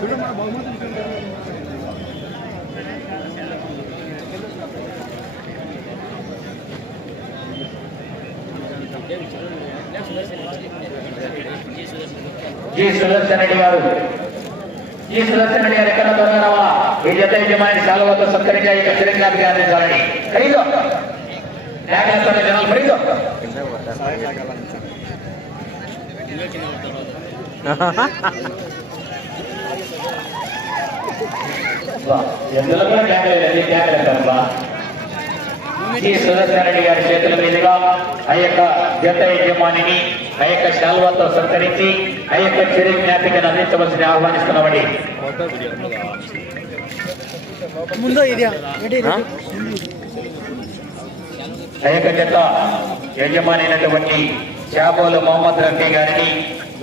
G Sudarshan Reddy గారు G Sudarshan Reddy గారు ఎక్కడ దొరకరావా ఈ జత యజమాని సాల్వతో సత్కరించా ఇక చిరంజీవి అందించాలని ఖరీదు లేకపోతే జనాలు ఖరీదు ఎందులో కూడా అన్ని ట్యాగలేదమ్మా ఈ రెడ్డి గారి చేతుల మీదుగా ఆ యొక్క జత యజమానిని ఆ యొక్క శాల్వాతో సత్కరించి ఆ యొక్క చిరు జ్ఞాపికను అందించవలసిన ఆహ్వానిస్తున్నామండి ముందు ఆ యొక్క జత యజమాని అయినటువంటి శాబోలు మొహమ్మద్ రఫీ గారిని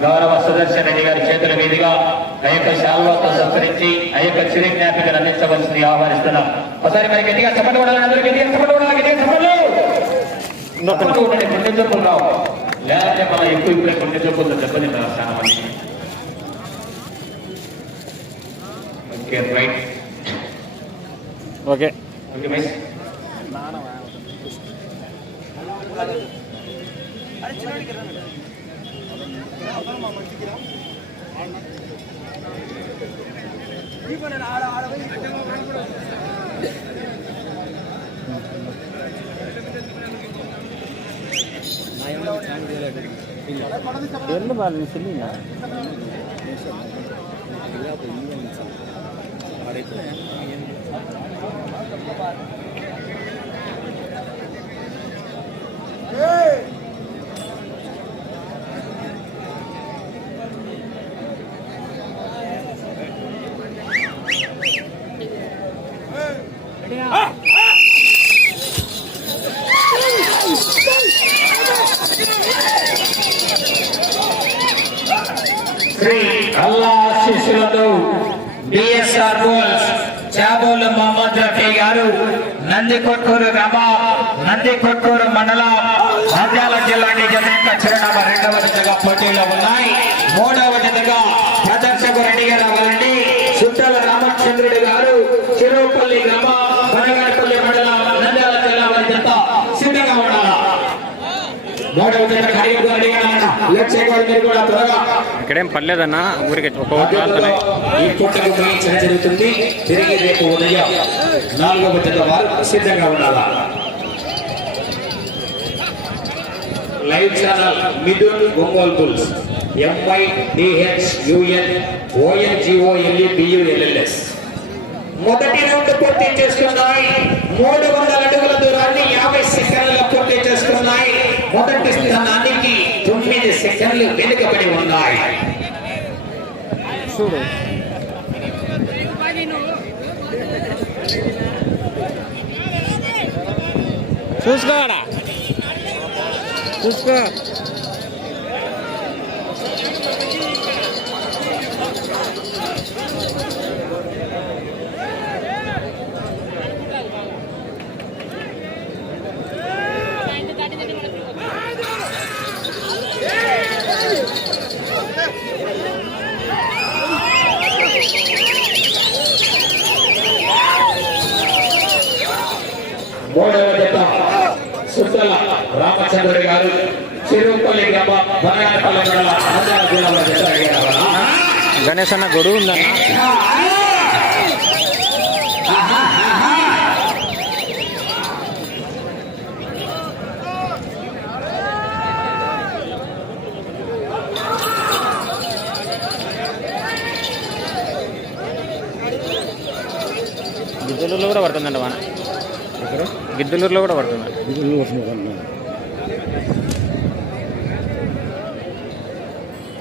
గౌరవ సుదర్శన్ రెడ్డి గారి చేతుల మీదుగా ఆ యొక్క శాల్వాతో సత్కరించి ఆ యొక్క చిరు జ్ఞాపికను అందించవలసింది ఆహ్వానిస్తున్నాం. ఒకసారి మరి గట్టిగా చప్పటి ఉండాలి అందరూ గట్టిగా చప్పటి ఉండాలి గట్టిగా చప్పట్లు. ఉండండి గుండె జబ్బులు రావు లేకపోతే మన ఎక్కువ ఇప్పుడే గుండె జబ్బులతో దెబ్బతింటారు చాలా మంది ఓకే రైట్. ఓకే. ఓకే என்ன பாருங்க சொல்லுங்க. அடைக்கல శ్రీ అల్లా శిష్యులతో బిఎస్ఆర్ బోల్స్ చాబోలు రఫీ గారు నందికొట్టూరు గ్రామ నంది కొట్కూరు మండలం నంద్యాల జిల్లా జత చిరునామా రెండవ జతగా పోటీలో ఉన్నాయి. మూడవ జతగా ప్రదర్శకు రెడీగా గారు సుట్టల రామచంద్రుడు గారు చిరుపల్లి గ్రామ బనగాడపల్లి మండలం నంద్యాల జిల్లా వారి జత సిద్ధంగా ఉండాలి మూడవ జత ఖరీదు రెడ్డి గారు లెఫ్ట్ సైడ్ వారి మీరు కూడా త్వరగా ఇక్కడేం పర్లేదన్నా ఊరికి ఒక జరుగుతుంది. తిరిగి రేపు ఉదయం నాలుగవ సిద్ధంగా ఉండాలా? Live channel Mithun Ongole bulls. M I D H U N O N G O L E B U L L S మొదటి రౌండ్ పూర్తి చేసుకున్నాయి మూడు వందల అడుగుల దూరాన్ని యాభై చేసుకున్నాయి మొదటి స్థానానికి తొమ్మిది సెకండ్లు వెనుకబడి ఉన్నాయి. చూడు. చూసుకోవాలా చూసుకో మూడవ జత సుత్తల రామచంద్రుడి గారు చెరువుపల్లి గ్రామ బనగానపల్లి మండల ఆంధ్ర జిల్లాలో గణేష్ అన్న గొడుగు ఉందన్న. గిద్దలూరులో కూడా పడుతుందంట వాన. గిద్దలూరులో కూడా పడుతుంది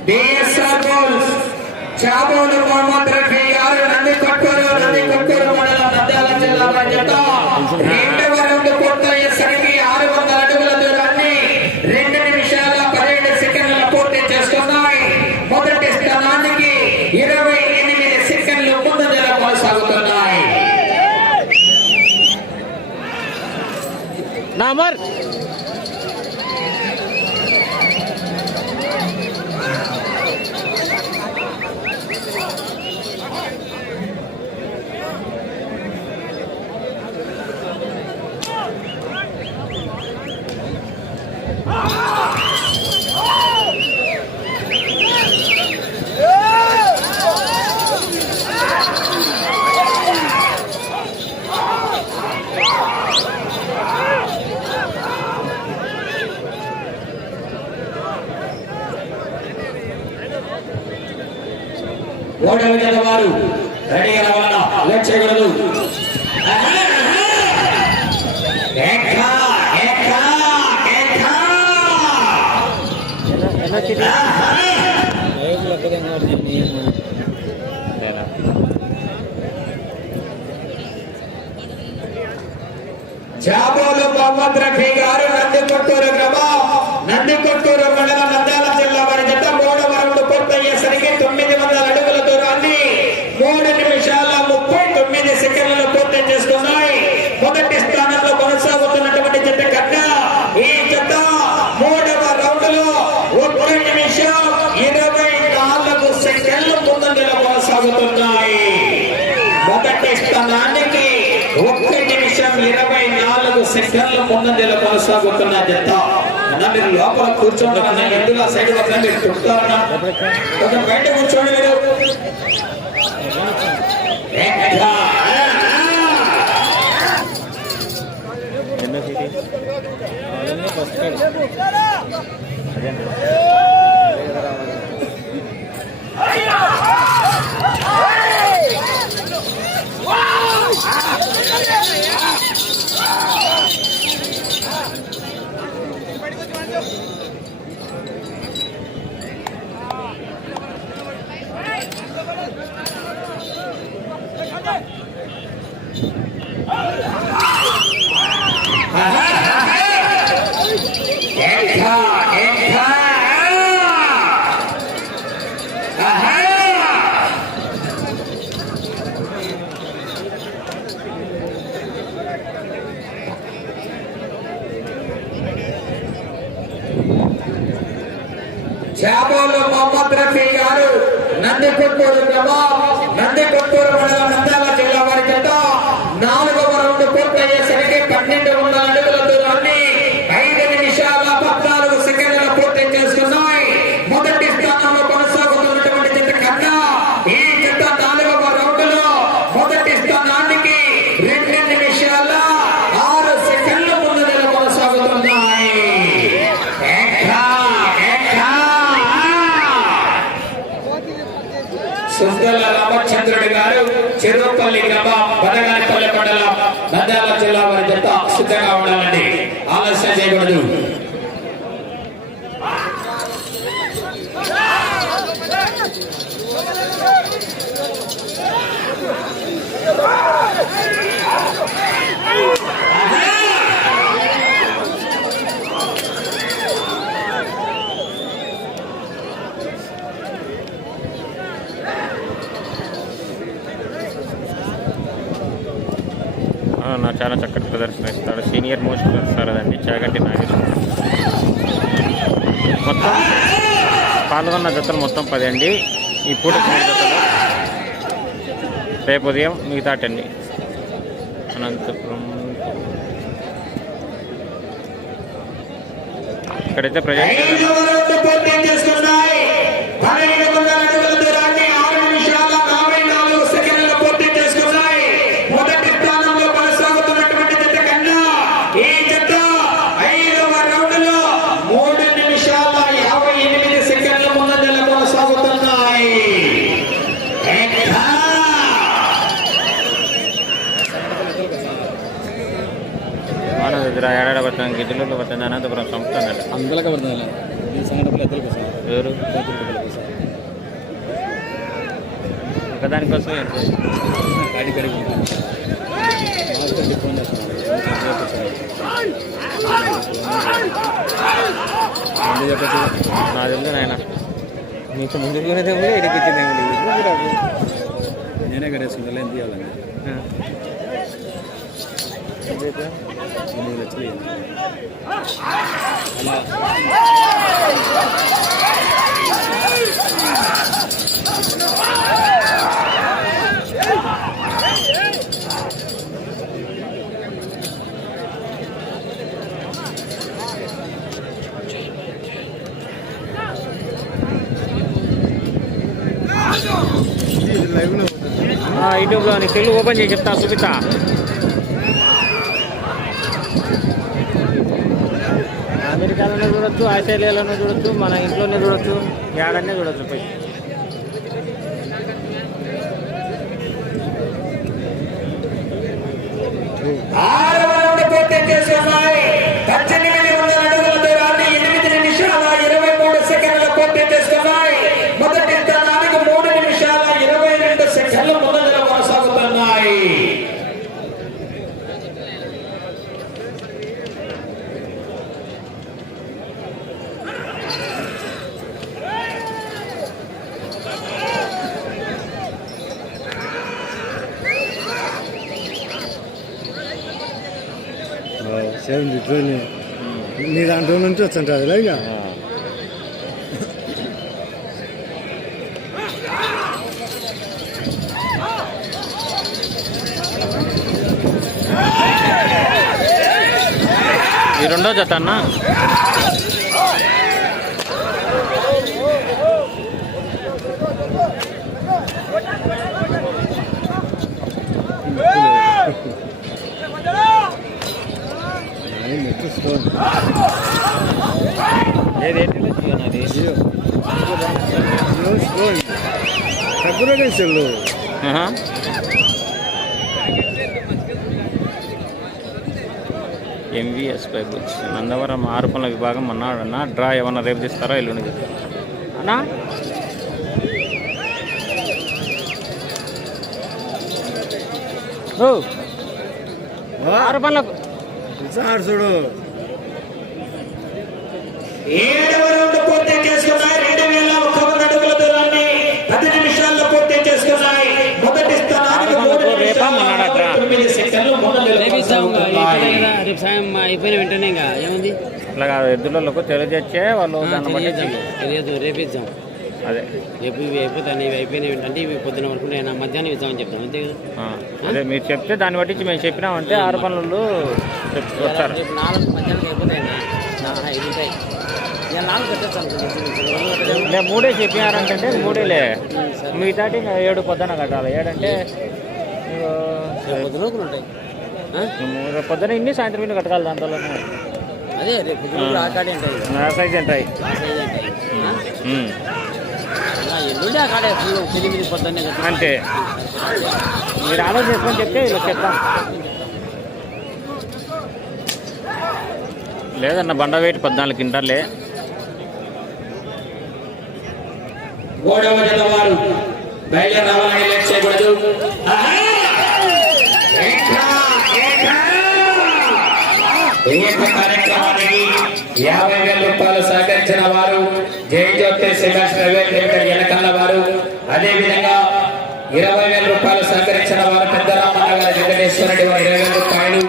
బిఎస్ఆర్ బోల్స్ చాబోలు మొహమ్మద్ రఫీ గారు నంది కొట్టూరు నంది కొట్టూరు మండలం నంద్యాల జిల్లా జత పూర్తయ్యేసరికి ఆరు వందల అడుగుల దూరాన్ని రెండు నిమిషాల పదిహేడు సెకండ్ల పూర్తి చేసుకున్నాయి మొదటి స్థానానికి ఇరవై ఎనిమిది సెకండ్లు ముందంజలో కొనసాగుతున్నాయి అమర్ మూడవ జత వారు రెడీగా రావాలా లేట్ చేయకూడదు ఏకా, ఏకా, ఏకా. ఎన్నో చిటి ఆహా. లేదా జాబోలు మొహమ్మద్ రఫీ గారు నందికొట్టూరు గ్రామం నందికొట్టూరు మండలం నంద్యాల జిల్లా వారి జత మూడవ రౌండ్ పూర్తయ్యేసరికి తొమ్మిది వందల అడుగుల దూరాన్ని మూడు నిమిషాల ముప్పై తొమ్మిది సెకండ్లలో పూర్తి చేసుకున్నాయి మొదటి స్థానంలో కొనసాగుతున్నటువంటి జత కన్నా ఈ జత మూడవ రౌండ్లో ఒక్క నిమిషం ఇరవై నాలుగు సెకండ్లు ముందంజలో కొనసాగుతున్నాయి మొదటి స్థానానికి ఒక్క నిమిషం ఇరవై నాలుగు సెకండ్ల ముందంజలో కొనసాగుతున్న జత. అన్న మీరు లోపల కూర్చోండి అన్న ఎందులో సైడ్ పక్కన మీరు చుట్టారన్నా కొంచెం బయట కూర్చోండి మీరు. ఎక్కడ? ఎన్నో అదే 아! గారు చెరుపల్లి గ్రామం బనగానిపల్లి మండలం నంద్యాల జిల్లా వారి జత సిద్ధంగా ఉండాలండి ఆలస్యం చేయకూడదు Ah! నా చాలా చక్కటి ప్రదర్శన ఇస్తాడు సీనియర్ మోస్ట్ సార్ అదండి చాగంటి నాగేశ్వర. మొత్తం పాల్గొన్న జతలు మొత్తం పది అండి. ఈ పూట మూడు జతలు. రేపు ఉదయం మిగతా అండి అనంతపురం. ఇక్కడైతే ప్రజెంట్ ఐదు రౌండ్ పూర్తి చేసుకున్నాయి పన్నెండు వందల అడుగుల దూరాన్ని ఆరు నిమిషాల నలభై నాలుగు సెకండ్ల పూర్తి చేసుకున్నాయి మొదటి స్థానంలో కొనసాగుతున్నటువంటి జత కన్నా ఈ జత ఐదవ రౌండ్లో మూడు నిమిషాల యాభై ఎనిమిది సెకండ్ల ముందంజలో కొనసాగుతున్నాయి ఎక్కడ? మన దగ్గర ఏడాడ పడుతుంది గిద్దలూరులో పడుతుంది అనంతపురం సంస్థ అండి అందరికీ పడుతుంది ఈ సంఘటనలు ఎద్దరికి సార్ ఎవరు సార్ ఒకదానికోసం కాడి కడిగి ఫోన్ చేస్తున్నాను చెప్పచ్చు నా తెలుసు నాయన నీకు ముందు తెలియదు ఇక్కడికి వచ్చింది నేనే కడేసుకుంటా ఎంత తీయాలండి ఎనిమిది లక్షలు యూట్యూబ్లో నీకు తెలుగు ఓపెన్ చేసి చెప్తా సుమిత చూడొచ్చు ఆస్ట్రేలియాలోనే చూడొచ్చు మన ఇంట్లోనే చూడొచ్చు ఏడనే చూడొచ్చు పోయి. దాంట్లో నుంచి వస్తుంటుంది ఇక ఆ. ఈ రెండో జత అన్న అని నెక్స్ట్ స్టోన్ ఏది సెల్లు ఆహా. ఎంవిఎస్ పైపుల్స్ నందవరం ఆరు పనుల విభాగం అన్నాడన్నా డ్రా ఏమన్నా రేపు తీస్తారా ఎల్లుండి అన్నా? ఆరు పనులకు చూడు. ఏడవ రౌండ్ పూర్తి చేసుకున్నాయి. రెండు వేల ఒక వంద అడుగుల దూరాన్ని పది నిమిషాల్లో పూర్తి చేసుకున్నాయి. మొదటి స్థానానికి మూడు రేపా నిమిషాల? తొమ్మిది సెకండ్లు ఇంకా సాయం అయిపోయిన వెంటనే ఏముంది? ఎద్దులకు తెలియజేచ్చే వాళ్ళు దాన్ని బట్టి తెలియదు రేపు ఇద్దాం. అదే. రేపు ఇవి అయిపోయినవి ఏంటంటే ఇవి పొద్దున వరకు నేను మధ్యాహ్నం ఇద్దామని చెప్తాం అంతే కదా? అదే మీరు చెప్తే దాన్ని బట్టి మేము చెప్పినామంటే ఆరు పనులు వస్తారు రేపు నాలుగు మధ్యాహ్నం అయిపోతాయి. లే మూడే చెప్పినారంటే మూడేలే. మిగతాటి ఏడు పొద్దున కట్టాలి. ఏడంటే? రేపు పొద్దున ఇన్ని సాయంత్రం ఇన్ని అదే రేపు ఉంటాయి. నా సైజ్ ఉంటాయి. ఎల్లుండి ఆ కాడే ఎనిమిది పొద్దున్నే కట్టాలి. అంతే. మీరు ఆలోచన చేసుకొని చెప్తే ఇలా చెప్తాం. లేదన్న బండ వెయిట్ పద్నాలుగు క్వింటాలే. మూడవ జత వారు బయలుదేరి రావాలని లేట్ చేయకూడదు కార్యక్రమానికి యాభై వేల రూపాయలు సహకరించిన వారు జయజ్యోతి శ్రీకాశ్ సుభాష్ ప్రైవేట్ లిమిటెడ్ ఎనకల్ల వారు అదేవిధంగా ఇరవై వేల రూపాయలు సహకరించిన వారు పెద్దరామన్న గారి వెంకటేశ్వర రెడ్డి వారు ఇరవై వేల రూపాయలు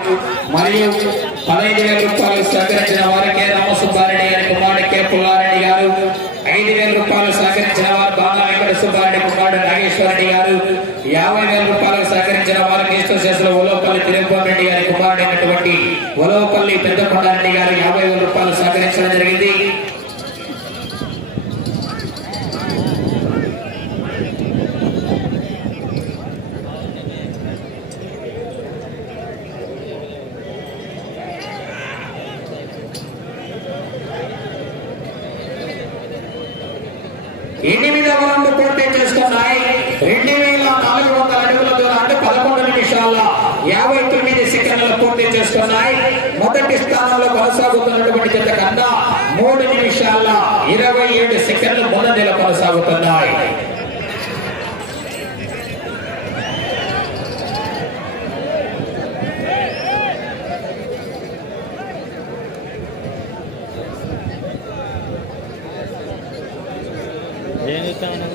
మరియు పదహైదు వేల రూపాయలు సహకరించిన వారు కె రామసుబ్బారెడ్డి గారి కుమారుడు కె పుల్లారెడ్డి గారు ఐదు వేల రూపాయలు సహకరించిన వారు బాగా వెంకట సుబ్బారెడ్డి కుమారుడు నాగేశ్వరరెడ్డి గారు. యాభై వేల రూపాయలకు సహకరించిన వారు ఇష్టం శేషులు ఉలవపల్లి తిరుపతి రెడ్డి గారి కుమారుడు అయినటువంటి ఉలవపల్లి పెద్దకొండారెడ్డి గారు యాభై వేల రూపాయలు సహకరించడం జరిగింది ఎనిమిదవ రౌండ్ పూర్తి చేసుకున్నాయి రెండు వేల నాలుగు వందల అడుగుల దూరాన్ని పదకొండు నిమిషాల యాభై తొమ్మిది సెకండ్లు పూర్తి చేసుకున్నాయి. మొదటి స్థానంలో కొనసాగుతున్నటువంటి చెత్త కన్నా మూడు నిమిషాల ఇరవై ఏడు సెకండ్లు ముందంజలో కొనసాగుతున్నాయి ఏం చెప్తాను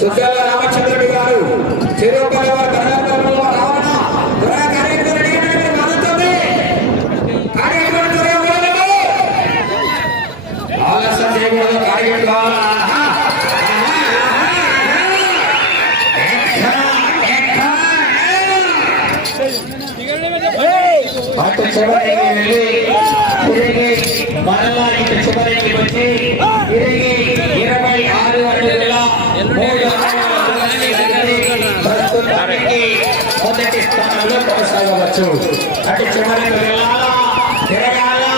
సుగ్గల రామచంద్రుడు గారు చెరువు అటు చివరికి వెళ్ళి తిరిగి మరలా ఇటు చివరికి వచ్చి తిరిగి ఇరవై ఆరు అడుగుల మూడు ప్రస్తుతానికి మొదటి స్థానంలో కొనసాగవచ్చు అటు చివరికి వెళ్ళాలా తిరగాలా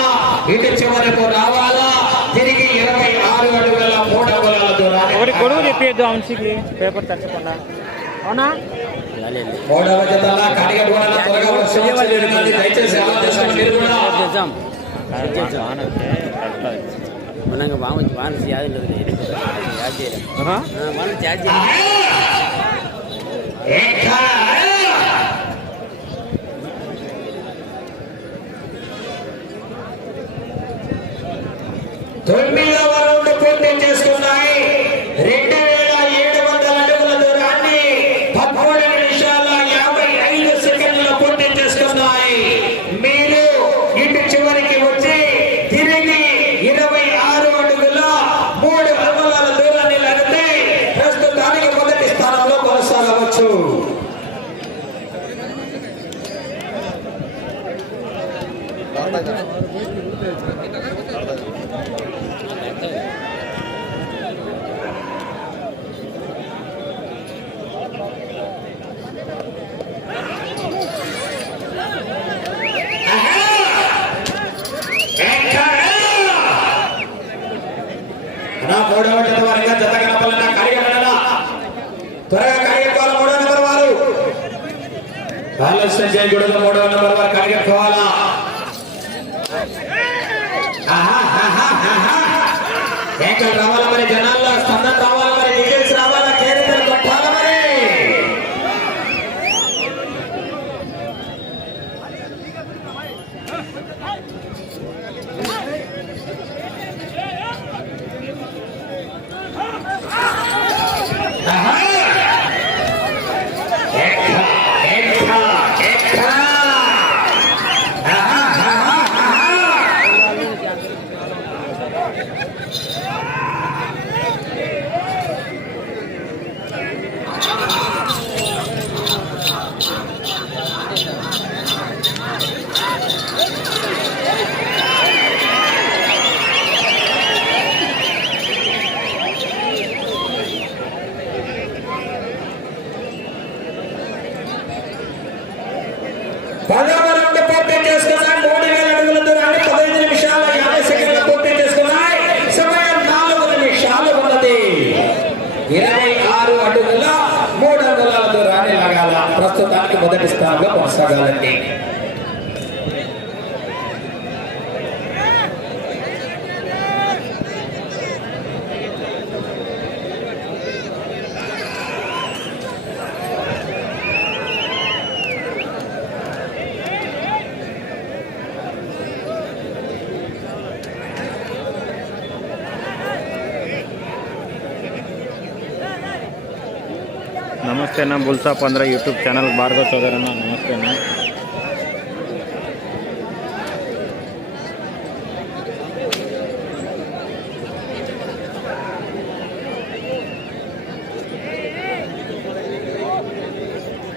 ఇటు చివరకు రావాలా తిరిగి ఇరవై ఆరు. అడుగుల మూడు అడుగుల ఒకటి దూరాన్ని అంశీకి పేపర్ తచ్చకుండా అవునా కూడా చేద్దాం వాన యాద ఉండదు యాడ్ చేయలేం ఆహా. ఆ, వాన చార్జ్ చేయాలి తొమ్మిదవ రౌండ్ పూర్తి రెండు వేల ఏడు వందల అడుగుల దూరాన్ని పదమూడు నిమిషాల యాభై ఐదు సెకండ్ల పూర్తి చేసుకున్నాయి మీరు ఇటు చివరికి వచ్చి తిరిగి ఇరవై ఆరు అడుగుల మూడు అంగుళాల దూరాన్ని లాగితే ప్రస్తుతానికి మొదటి స్థానంలో కొనసాగవచ్చు నా మూడవ జత వారిగా జత కనపాలన్న కార్యక్రమాల త్వరగా కార్యక్రమాల మూడవ నెంబర్ వారు ఆలోచన చేయకూడదు మూడవ నెంబర్ వారు కార్యక్రమాలా ఏకలు రావాలా మరి జనాల్లో స్పందన రావాలా మరి డీటెయిల్స్ రావాలా కేరింతలు కొట్టాలా మరి ఆహా! ఎక్క, ఎక్క, ఎక్క. ఆహా, ఆహా, ఆహా. పదవ రౌండ్ పూర్తి చేసుకున్నాయి మూడు వేల అడుగుల దూరాన్ని పదహైదు నిమిషాల యాభై సెకండ్లు పూర్తి చేసుకున్నాయి సమయం నాలుగు నిమిషాలు ఉన్నది ఇరవై ఆరు అడుగుల మూడు అంగుళాల దూరాన్ని లాగాల ప్రస్తుతానికి మొదటి స్థానంలో కొనసాగాలండి నమస్తే అన్న. బుల్సా పంద్ర యూట్యూబ్ ఛానల్ భారత చౌదరి నమస్తే అన్న.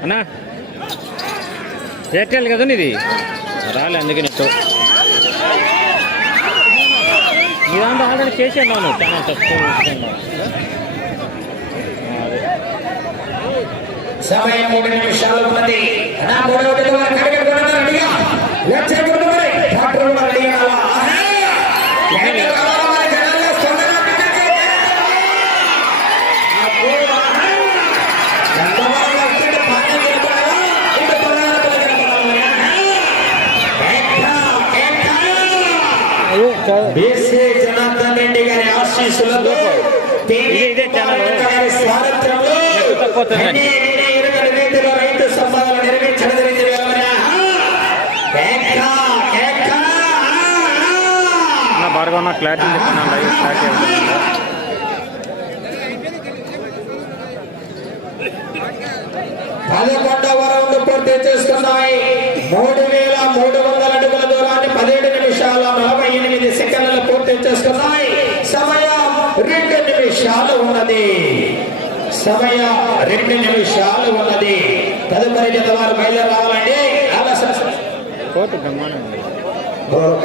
అన్నా. ఎయిర్టెల్ కదా ఇది రాలే అందుకే నీకు ఇదంతా ఆల్రెడీ చేసి ఉన్నాను ఛానల్ సబ్స్క్రైబ్ అదే సమయం మూడు నిమిషాలు ఉన్నది నా మూడవ జత వారు కడగడుకున్నారు రెడీగా లక్షకుడు మరి డాక్టర్ కూడా రెడీ కావాలా? ఆహా! ఎక్కడ కావాలా మరి జనాల్లో స్పందన ఉంటుంది. అబ్బో, ఆహా! ఎంతవరకు వస్తుందో పాటలు వినపడాలా? ఇటు పదాలు పలకనపడాలా? ఆహా! ఎక్క, ఎక్క. బీసీ జనార్దన్ రెడ్డి గారి ఆశీస్సులతో ఇదే, రైతుల రైతు సంబంధాలు నెరవేర్చడం జరిగింది క్లారిటీ లైవ్ స్టార్ట్ అవుతుందా పదకొండవ రౌండ్ పూర్తి చేసుకున్నాయి మూడు వేల మూడు వందల అడుగుల దూరాన్ని పదిహేడు నిమిషాల నలభై ఎనిమిది సెకండ్లు పూర్తి చేసుకున్నాయి సమయం రెండు నిమిషాలు ఉన్నది. సమయం రెండు నిమిషాలు ఉన్నది. తదుపరి జత వారు బయలుదేరి రావాలండి. ఆలస్యం కోర్టు బ్రహ్మాండం మూడవ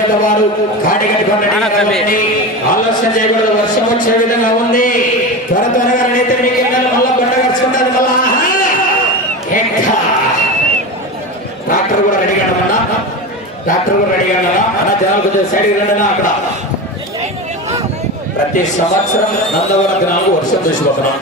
జత వారు. కట్టుకోండి ఆలస్యం చేయకూడదు. వర్షం వచ్చే విధంగా ఉంది. త్వర త్వరగా అయితే మీకు మళ్ళా కలుసుకుంటుంది మళ్ళా. డాక్టర్ కూడా రెడీ ఉన్నా డాక్టర్ కూడా రెడీ ఉన్నా అన్న జనాలు కొంచెం సైడ్ రండి అక్కడ. ప్రతి సంవత్సరం నందవరం దినాలకు వర్షం చూసిపోతున్నాం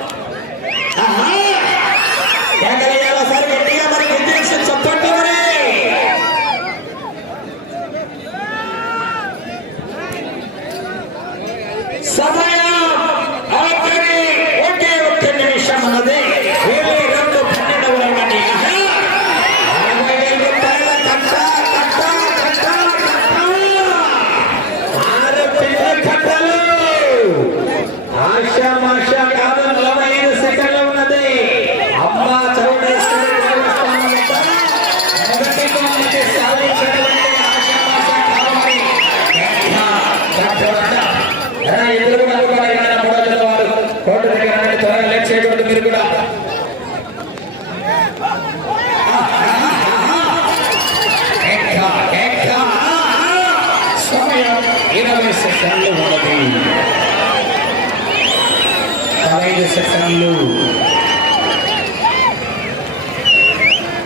సెకండ్లు.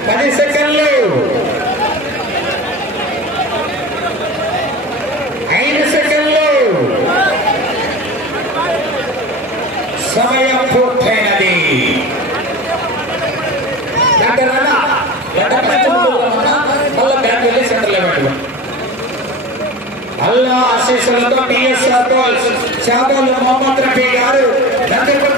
పది సెకండ్లు. ఐదు సెకండ్లు. సమయం పూర్తయినది. డాక్టర్ అన్న మళ్ళీ అల్లా ఆశీస్సులతో టిఎస్ఆర్తో చేపలు మొహమ్మద్ రఫీ గారు నందిపూర్